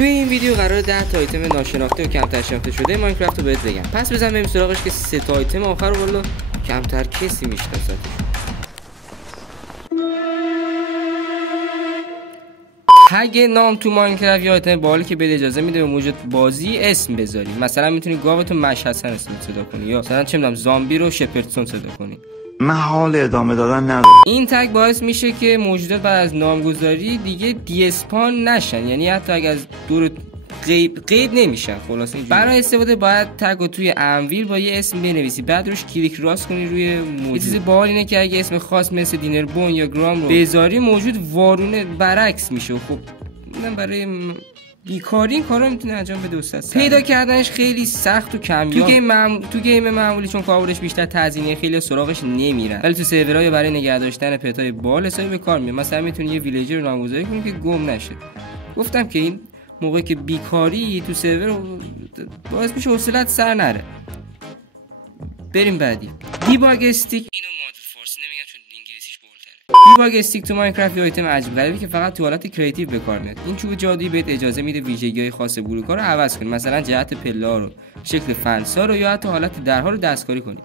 توی این ویدیو قرار 10 تا آیتم ناشناخته و کمتر شناخته شده ماینکرافت رو بهت بگم. پس بزن بریم سراغش که 3 تا آیتم آخر رو والا کمتر کسی میشناسه. تگ نام تو ماینکرافت یا آیتم باحالی که بده اجازه میده به موجود بازی اسم بذاری. مثلا میتونی گاوتو مش حسن اسم صدا کنی یا مثلا چه میدونم زامبی رو شپردسون صدا کنی. من حال ادامه دادن ندارم. این تگ باعث میشه که موجودات بعد از نامگذاری دیگه دی اسپان نشن، یعنی حتی اگه از دور غیب نمیشن. خلاص اینجوری برای استفاده باید تگو توی انویل با یه اسم بنویسی، بعد روش کلیک راست کنی روی موجود. یه چیز باحال اینه که اگه اسم خاص مثل دینر بون یا گرام رو بذاری موجود وارونه برعکس میشه. خب اینم برای بیکاری این کارا میتونه انجام بده استاد. پیدا کردنش خیلی سخت و کمیاب تو گیم معمولی، چون کاربردش بیشتر تزیینیه خیلی سراغش نمیرن، ولی تو سرورهای برای نگه داشتن پتای باحال حسابی به کار میاد. مثلا میتونی یه ویلیجر رو نامگذاری کنی که گم نشه. گفتم که این موقعی که بیکاری تو سرور باعث میشه حوصله‌ات سر نره. بریم بعدی. دیباگ استیک. اینو مود فارسی نمیگم چون انگلیسیش بولتره. دیباگ استیک تو ماینکرافت یه آیتم عجیب غریبی که فقط تو حالت کریتیو به کار میاد. این چوب جادویی بهت اجازه میده ویژگی‌های خاص بلوک‌ها رو عوض کنی، مثلا جهت پله‌ها رو، شکل فنس‌ها رو یا حتی حالت درها رو دستکاری کنی.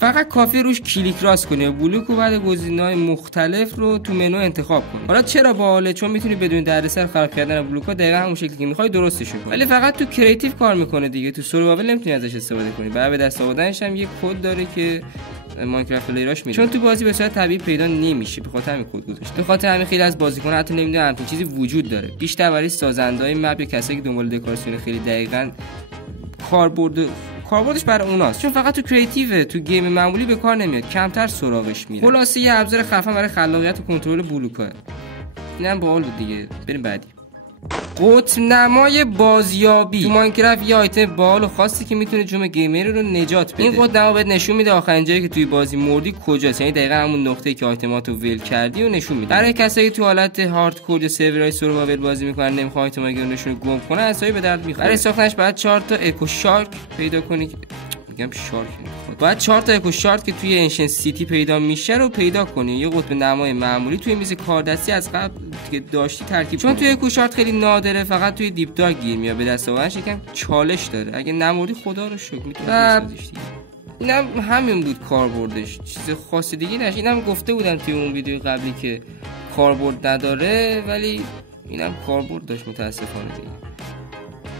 فقط کافیه روش کلیک راست کنی و بلوک و بعد گزینه‌های مختلف رو تو منو انتخاب کنی. حالا چرا باحاله؟ چون میتونی بدون دردسر خراب کردن بلوک‌ها دقیقاً همون شکلی که می‌خوای درستش کنی. ولی فقط تو کریتیو کار میکنه دیگه. تو سروایوال نمیتونی ازش استفاده کنی. بعد به دست آوردنش هم یه کد داره که ماینکرافت پلیراش میره، چون تو بازی به صورت طبیعی پیدا نمیشه. به خاطر همین کد گذاشته. به خاطر همین خیلی از بازیکن‌ها حتی نمیدونن همچین چیزی وجود داره. بیشتر برای سازنده‌های مپ یا کسایی که دنبال دکوراسیون خیلی دقیقاً کاربردش برای اوناست، چون فقط تو کریتیو تو گیم معمولی به کار نمیاد، کمتر سراغش میره. خلاصه یه ابزار خفن برای خلاقیت و کنترل بلوک‌ها. اینم باحال بود دیگه. بریم بعدی. قطب نمای بازیابی تو ماینکرافت یه آیتم باحال و خاصی که میتونه جون گیمر رو نجات بده. این قطب نما بهت نشون میده آخرین جایی که توی بازی مردی کجاست، یعنی دقیقاً همون نقطه‌ای که آیتماتو ول کردی و نشون میده. برای کسایی که تو حالت هاردکور یا سرورهای سروایوال بازی میکنن نمیخوان آیتم‌ها رو نشون گم کنه، اصلا به درد میخوره. برای ساختنش باید 4 تا اکو شارک پیدا کنی. میگم شارک، باید 4 تا اکو شارک که توی انشن سیتی پیدا میشه رو پیدا کنی. یه قطب نمای معمولی توی میز کاردستی از قبل که داشتی ترکیب، چون توی اکو شارک خیلی نادره، فقط توی دیپ داگ گیر میاد. به دست آوردنش یکم چالش داره. اگه نمردی خدا رو شکر میتونی بسازیش دیگه. اینم همین بود کاربردش، چیز خاصی دیگه نشه. اینم گفته بودم توی اون ویدیو قبلی که کاربرد نداره، ولی اینم کاربرد داشت متاسفانه دیگه.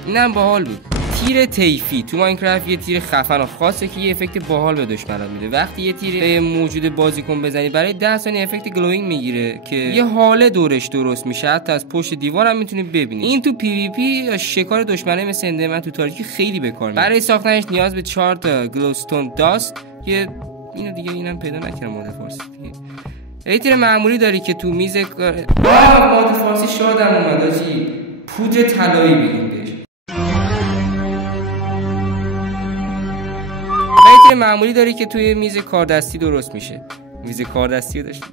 اینم باحال بود. تیر طیفی تو ماینکرافت یه تیر خفن و خاصه که یه افکت باحال به دشمنات میده. وقتی یه تیر به موجود بازیکن بزنی برای 10 ثانیه افکت گلوینگ میگیره که یه حاله دورش درست میشه، حتی از پشت دیوار هم میتونی ببینی. این تو پی وی پی یا شکار دشمنای مثل اندرمن تو تاریکی خیلی به کار میاد. برای ساختنش نیاز به 4 تا گلوستون داست که اینو دیگه اینم پیدا نکردم مود فارسی دیگه. یه تیر معمولی داری که تو میز مود فارسی شادم اومد آجی. پودر طلایی بگیم بهش. تیر معمولی داری که توی میز کاردستی درست میشه. میز کاردستی رو داشت.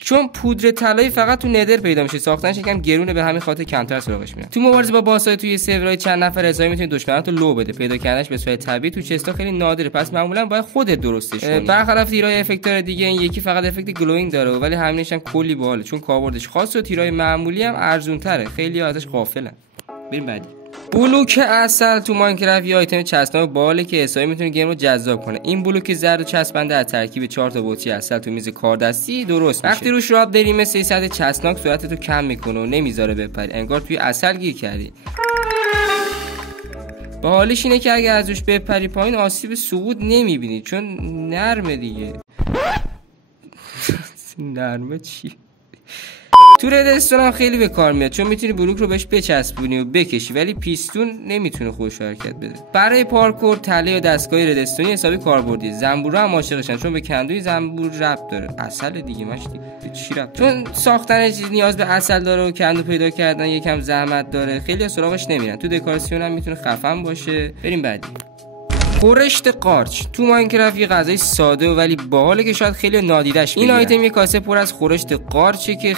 چون پودر طلایی فقط تو ندر پیدا میشه، ساختنش یکم گرونه، به همین خاطر کمتر سراغش میاد. تو مبارزه با باسای توی سرورهای چند نفر حسابی میتونی دشمناتو لو بده. پیدا کردنش به صورت طبیعی تو چستا خیلی نادره، پس معمولا باید خودت درستش کنی. برخلاف تیرای افکتور دیگه این یکی فقط افکت گلوینگ داره، ولی همینش هم کلی باحاله چون کاربردش خاصه و تیرای معمولی هم ارزون تره. خیلی ازش غافلن. بریم بعدی. بلوک عسل تو ماینکرافت یه آیتم چسبنده باحاله که حسابی میتونه گیم رو جذاب کنه. این بلوک زرد و چسبنده از ترکیب 4 تا بطری عسل تو میز کاردستی درست میشه. وقتی روش راب بریم 300 چسبناک سرعتتو کم میکنه و نمیذاره بپری، انگار توی عسل گیر کردی. باحالش اینه که اگه از روش بپری پایین آسیب سقوط نمیبینی چون نرمه دیگه. نرمه چی؟ تو ردستون هم خیلی به کار میاد چون میتونی بلوک رو بهش بچسبونی و بکشی، ولی پیستون نمیتونه خودش حرکت بده. برای پارکور تله یا دستگاه ردستونی حسابی کاربردی. زنبورا هم عاشقشن چون به کندوی زنبور ربط داره. عسل دیگه مشتی به چی ربط؟ چون ساختن چیز نیاز به عسل داره و کندو پیدا کردن یکم زحمت داره. خیلی سراغش نمیرن. تو دکوراسیون هم میتونه خفن باشه. بریم بعدی. خورشت قارچ تو ماینکرافت یه غذای ساده و ولی باحاله که شاید خیلی نادیدش بگیرن. این آیتم یه کاسه پر از خورشت قارچه که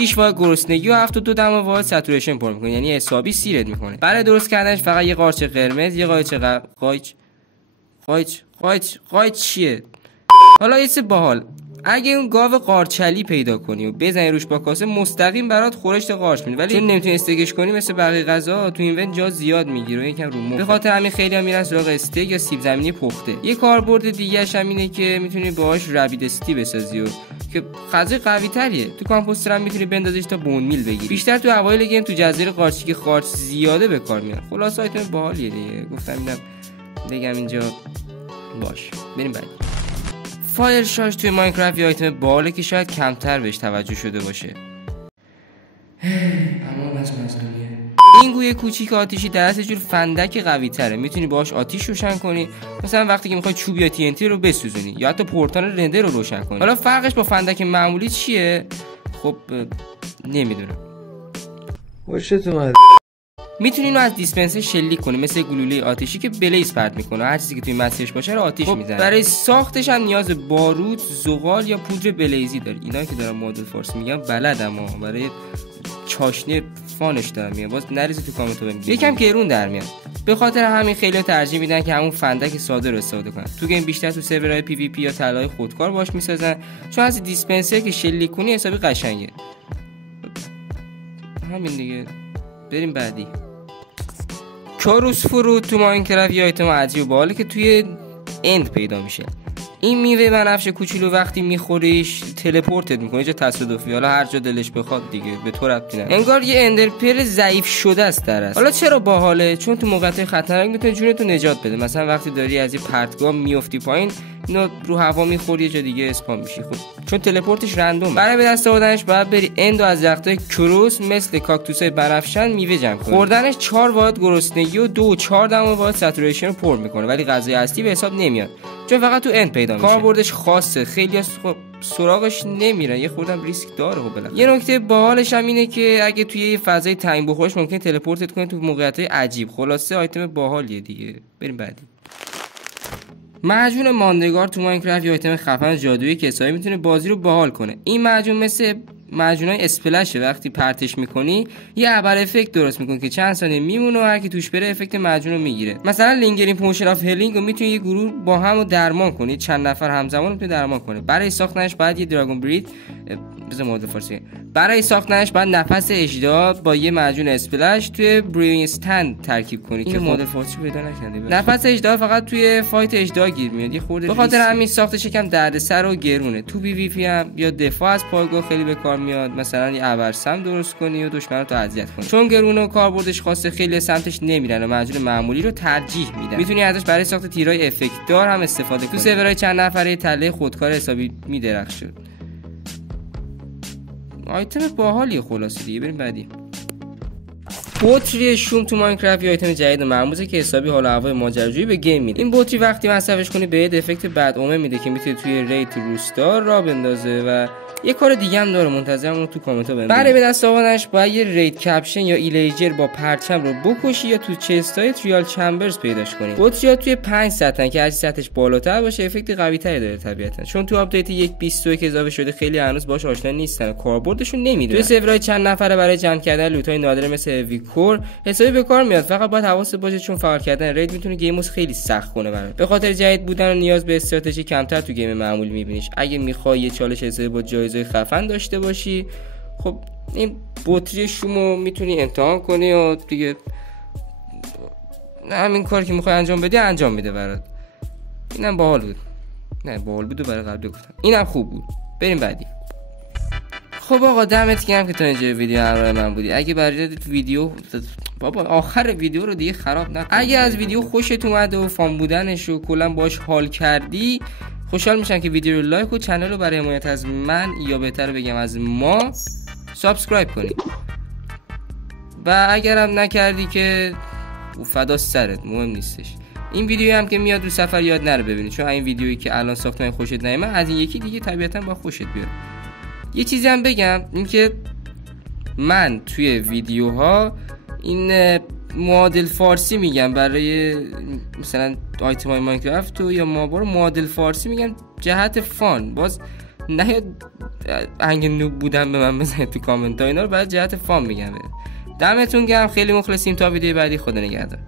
شیش واحد گرسنگی و 72 دم واحد ساتوریشن پر میکنه، یعنی حسابی سیرت میکنه. برای درست کردنش فقط یه قارچ قرمز، یه قایچ چیه؟ حالا یه باحال، اگه اون گاو قارچلی پیدا کنی و بزنی روش با کاسه مستقیم برات خورشت قارچ میده، ولی چون نمیتونی استیکش کنی مثل بقیه غذا تو این ون جا زیاد میگیره و یکم رو مخ. به خاطر همین خیلی‌ها میرن سراغ استیک یا سیب زمینی پخته. یه کاربرد دیگه‌ش هم اینه که میتونی باهاش رابید استی بسازی و که غذای قوی تریه. تو کامپوستر هم میتونی بندازیش تا بون میل بگیری. بیشتر تو اوایل گیم تو جزیره قارچی که قارچ زیاده به کار میاد. خلاص آیتم باحالیه دیگه. گفتم اینم بگم اینجا باش. بریم بعد. فایر شارژ توی ماینکرافت یه آیتم باحاله که شاید کمتر بهش توجه شده باشه. اما بس مزنیه. این گوی کوچیک آتیشی در اصل جور فندک قوی تره. میتونی باهاش آتیش روشن کنی، مثلا وقتی که میخوای چوب یا TNT رو بسوزونی یا حتی پورتال رنده رو روشن کنی. حالا فرقش با فندک معمولی چیه؟ خب نمیدونم. خوشت اومد. میتونی اینو از دیسپنسر شلیک کنی مثل گلوله آتیشی که بلیز پرت میکنه، هر چیزی که توی مسیرش باشه رو آتیش میزنه. برای ساختش هم نیاز بارود، زغال یا پودر بلیزی داری. اینا که دارم مدل فارسی میگم بلدم، اما برای چاشنی فانش دارم میگم، باز نریزی تو کامنت بهم. یکم گرون در میاد. به خاطر همین خیلی‌ها ترجیح میدن که همون فندک ساده رو استفاده کنن. تو گیم بیشتر تو سرورهای PvP یا طلای خودکار باش میسازن، چون از دیسپنسر که شلیک کنی حسابی قشنگه. همین دیگه. بریم بعدی. چاروس فروت تو ماینکرافت یه آیتم عجیب و باحاله که توی اند پیدا میشه. این میوه بنفش کوچولو وقتی میخوریش تلپورتت میکنه، چه تصادفی، حالا هر جا دلش بخواد دیگه، به تو ربطی نداره. انگار یه اندرپل ضعیف شده است در اصل. حالا چرا باحاله؟ چون تو موقعیت خطرناک میتونه جونتو نجات بده. مثلا وقتی داری از یه پرتگاه میافتی پایین، اینو رو هوا میخوری یه جا دیگه اسپام میشی. خب چون تلپورتش رندوم. برای به دست آوردنش باید بری اند و از درختای کروس مثل کاکتوسای بنفشن میوه جمع کنی. خوردنش 4 واحد گرسنگی و 2 و 4 واحد ساتوریشن رو پر میکنه، ولی غذای اصلی به حساب نمیاد چون فقط تو اند پیدا میشه. کاربردش خاصه، خیلی خب سراغش نمیرن، یه خوردم ریسک داره. خب بالاخره یه نکته باحالش هم اینه که اگه توی یه فضای تنگ بخورش ممکن تلپورتت کنه تو موقعیت‌های عجیب. خلاصه آیتم باحالیه دیگه. بریم بعدی. معجون ماندگار تو ماینکرافت یه آیتم خفن جادویی که حسابی میتونه بازی رو باحال کنه. این معجون مثل معجونای اسپلشه، وقتی پرتش میکنی یه ابر افکت درست میکنه که چند ثانیه میمونه و هر کی توش بره افکت معجون رو میگیره. مثلا لینگرینگ پوشن اف هلینگ رو میتونی یه گروه با هم درمان کنی، چند نفر همزمان میتونی درمان کنه. برای ساختنش باید یه دراگون برید برای ساختنش باید نفس اژدها با یه معجون اسپلش توی بریوینگ استند ترکیب کنی که مدل فارسی پیدا نکردی. نفس اژدها فقط توی فایت اژدها گیر میاد، یه خورده. به خاطر همین ساختش یکم دردسر و گرونه. تو PvP هم یا دفاع از پایگاه خیلی به کار میاد، مثلا یه ابرسم درست کنی و دشمناتو اذیت کنی. چون گرونه و کاربردش خاصه خیلی سمتش نمیرن و معجون معمولی رو ترجیح میدن. میتونی ازش برای ساخت تیرای افکت دار هم استفاده کنی. تو سرورهای چند نفره تله خودکار حسابی میدرخشه. آیتم باحالیه خلاصه دیگه. بریم بعدی. بطری شوم تو ماینکرافت یه آیتم جدید مرموزه که حسابی حال و هوای ماجراجویی به گیم میده. این بطری وقتی مصرفش کنی بهت افکت بد اومه میده که میتونه توی ریت روستا را بندازه و یه کار دیگه هم داره، منتظرم اون تو کامنت ها بهم. برای به دست آوردنش باید یه رید کپشن یا ایلیجر با پرچم رو بکشی یا تو چستای تریال چمبرز پیداش کنی. بطری‌ها توی 5 سطحن که هر سطحش بالاتر باشه افکت قوی‌تری داره طبیعتا. چون تو آپدیت 1.21 اضافه شده خیلی هنوز باهاش آشنا نیستن، کاربردشون نمیدونن. توی سرورهای چند نفره برای جمع کردن لوت‌های نادر مثل ویکور حسابی به کار میاد، فقط باید حواست باشه چون فعال کردن رید میتونه گیمو خیلی سخت کنه برات. به خاطر جدید بودن و نیاز به استراتژی کمتر تو گیم معمولی میبینیش. اگه میخوای یه چالش حسابی با جایزه خفن داشته باشی، خب این بطری شومو میتونی امتحان کنی و دیگه همین کار که میخوای انجام بدی انجام میده برات. اینم باحال بود. نه باحال بود و برای قبل گفتم اینم خوب بود. بریم بعدی. خب آقا دمت گرم که تا اینجا ویدیو همراه من بودی. اگه برای ویدیو بابا آخر ویدیو رو دیگه خراب نکن. اگه از ویدیو خوشت اومد و فان بودنش و کلا باش حال کردی، خوشحال میشم که ویدیو رو لایک و چنل رو برای حمایت از من یا بهتر بگم از ما سابسکرایب کنی. و اگرم نکردی که فدا سرت، مهم نیستش. این ویدیویی هم که میاد رو سفر یاد نره ببینی، چون این ویدیویی که الان ساختم خوشت نیامد از این یکی دیگه طبیعتا با خوشت بیاد. یه چیزی هم بگم، این که من توی ویدیوها این معادل فارسی میگم برای مثلا آیتم های ماینکرافت یا مابا رو معادل فارسی میگم جهت فان. باز نه انگ نوب بودن به من بزنید تو کامنت ها، اینا رو برای جهت فان میگم. دمتون گرم، خیلی مخلصیم. تا ویدیو بعدی، خدا نگهدار.